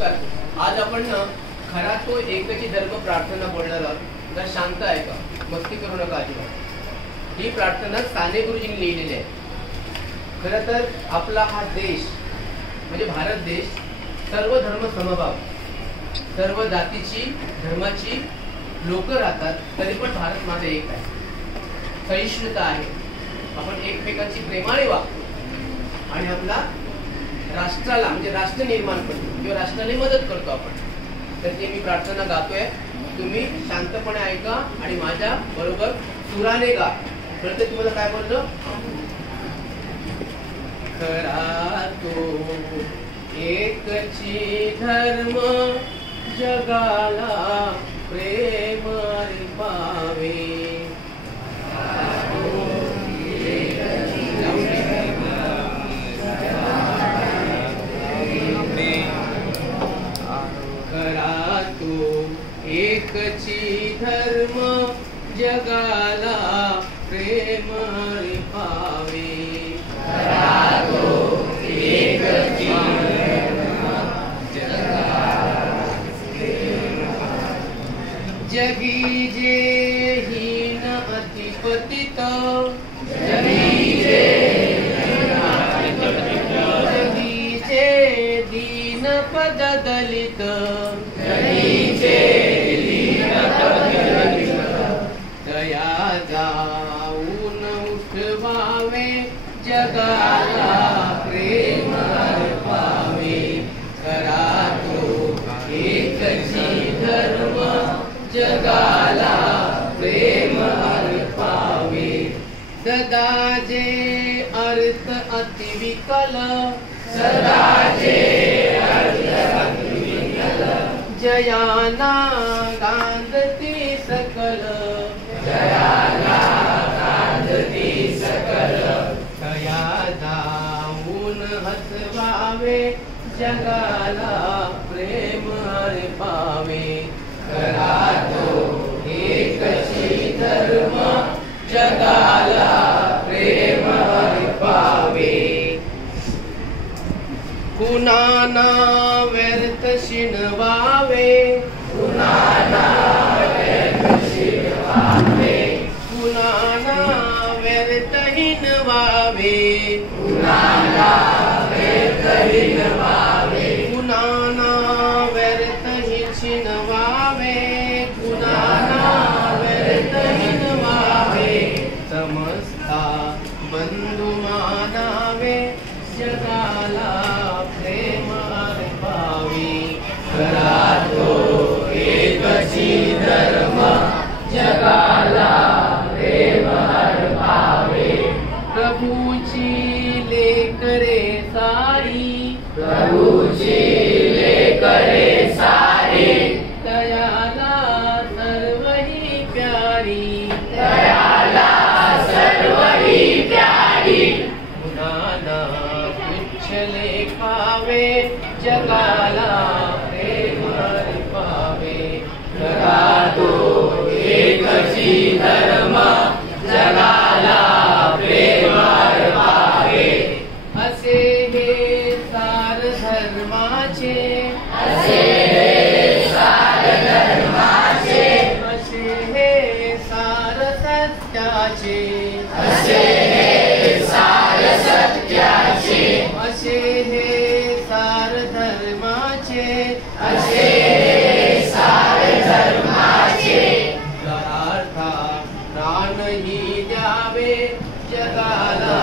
नमस्कार. आज आपण ना खरा तो एकची धर्म प्रार्थना बोलणार आहोत. जर शांत आहे का, मस्ती करू नका अजिबात. ही प्रार्थना साने गुरुजींनी लिहिलेली आहे. खरं तर आपला हा देश म्हणजे भारत देश सर्व धर्म समभाव, सर्व जातीची धर्माची लोक राहतात, तरी पण भारत माझे एक आहे. सहिष्णुता आहे, आपण एकमेकांची प्रेमाने वागतो आणि आपला राष्ट्राला म्हणजे राष्ट्र निर्माण करतो किंवा राष्ट्राला मदत करतो आपण. तर ते मी प्रार्थना गातोय, तुम्ही शांतपणे ऐका आणि माझ्या बरोबर सुराने गा. कळते तुम्हाला काय बोललो? खरा तो एकची धर्म जगाला प्रेम पावे. खरा तो एकची धर्म जगाला प्रेम पावे. खरा तो एकची जगी जे हीन अतिपतित, जगी जे दीन पद दलित, दया जाऊन उठवावे जगाला प्रेम पावे. खरा तो एकची धर्म जगाला प्रेम पावे. सदा जे अर्थ अतिविकल, सदा जे अर्थ अतिविकल, जयाना गांधती सकल, जयाना गांधती सकल. दया जाऊन हसवावे जगाला प्रेम पावे. खरा तो एकची धर्म जगाला प्रेम पावे. कुणाना व्यर्थ शिणवावे, कुणाना व्यर्थ शिणवावे, कुणाना व्यर्थ हिणवावे, कुणाना व्यर्थ हिणवावे, कुणाना व्यर्थ शिणवावे, कुणाना व्यर्थ हिणवावे. समस्ता बंधू मानावे जगाला प्रेम पावे. खरा तो एकची धर्म जगाला प्रेम पावे. प्रभूची लेकरे सारी, प्रभूची लेकरे सारी, दयाला सर्वही प्यारी, दयाला सर्वही प्यारी. कुणाला तुच्छ लेखावे जगाला प्रेम पावे. खरा तो एकची धर्म जगाला प्रेम पावे. असे हे सार धर्माचे, असे हे सार धर्माचे, असे हे सार सत्याचे, असे हे सार सत्याचे, असे हे सार धर्माचे, असे हे सार धर्माचे. जगार्था प्राणही द्यावे जगाला